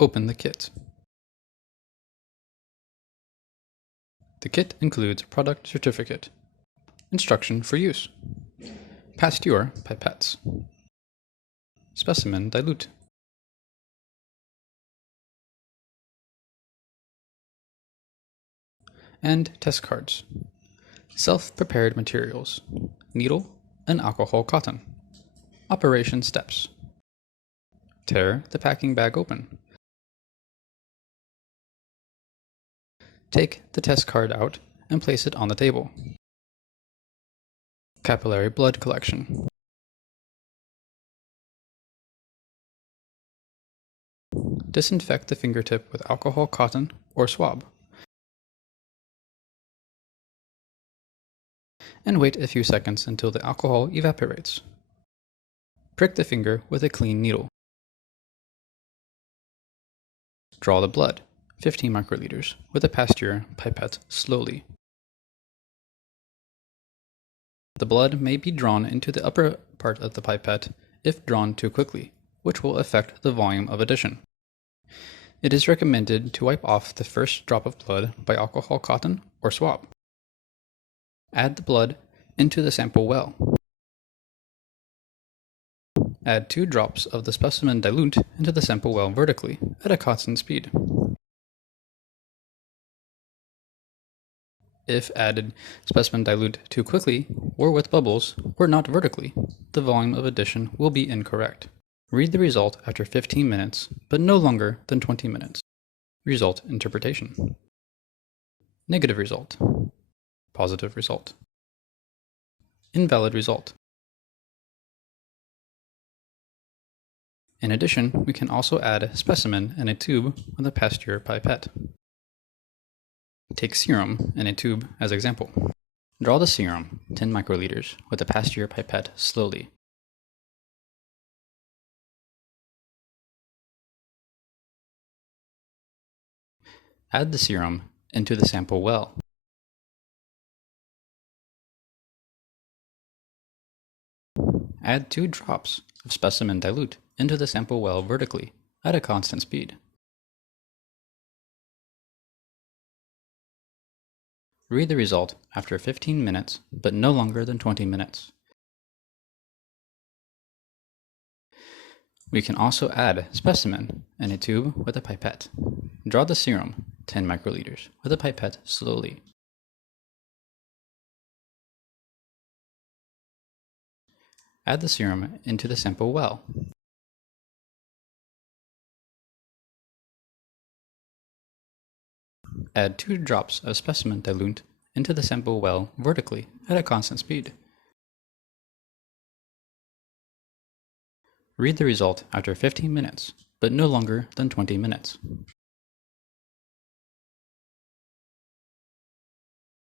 Open the kit. The kit includes product certificate, instruction for use, Pasteur pipettes, specimen dilute, and test cards, self-prepared materials, needle and alcohol cotton, operation steps. Tear the packing bag open. Take the test card out and place it on the table. Capillary blood collection. Disinfect the fingertip with alcohol cotton or swab. And wait a few seconds until the alcohol evaporates. Prick the finger with a clean needle. Draw the blood, 15 microliters, with a Pasteur pipette slowly. The blood may be drawn into the upper part of the pipette if drawn too quickly, which will affect the volume of addition. It is recommended to wipe off the first drop of blood by alcohol cotton or swab. Add the blood into the sample well. Add 2 drops of the specimen dilute into the sample well vertically at a constant speed. If added specimen dilute too quickly, or with bubbles, or not vertically, the volume of addition will be incorrect. Read the result after 15 minutes, but no longer than 20 minutes. Result interpretation. Negative result. Positive result. Invalid result. In addition, we can also add a specimen in a tube with a Pasteur pipette. Take serum in a tube as example. Draw the serum, 10 microliters, with a Pasteur pipette slowly. Add the serum into the sample well. Add 2 drops of specimen dilute into the sample well vertically at a constant speed. Read the result after 15 minutes, but no longer than 20 minutes. We can also add specimen in a tube with a pipette. Draw the serum, 10 microliters, with a pipette slowly. Add the serum into the sample well. Add 2 drops of specimen dilute into the sample well vertically at a constant speed. Read the result after 15 minutes, but no longer than 20 minutes.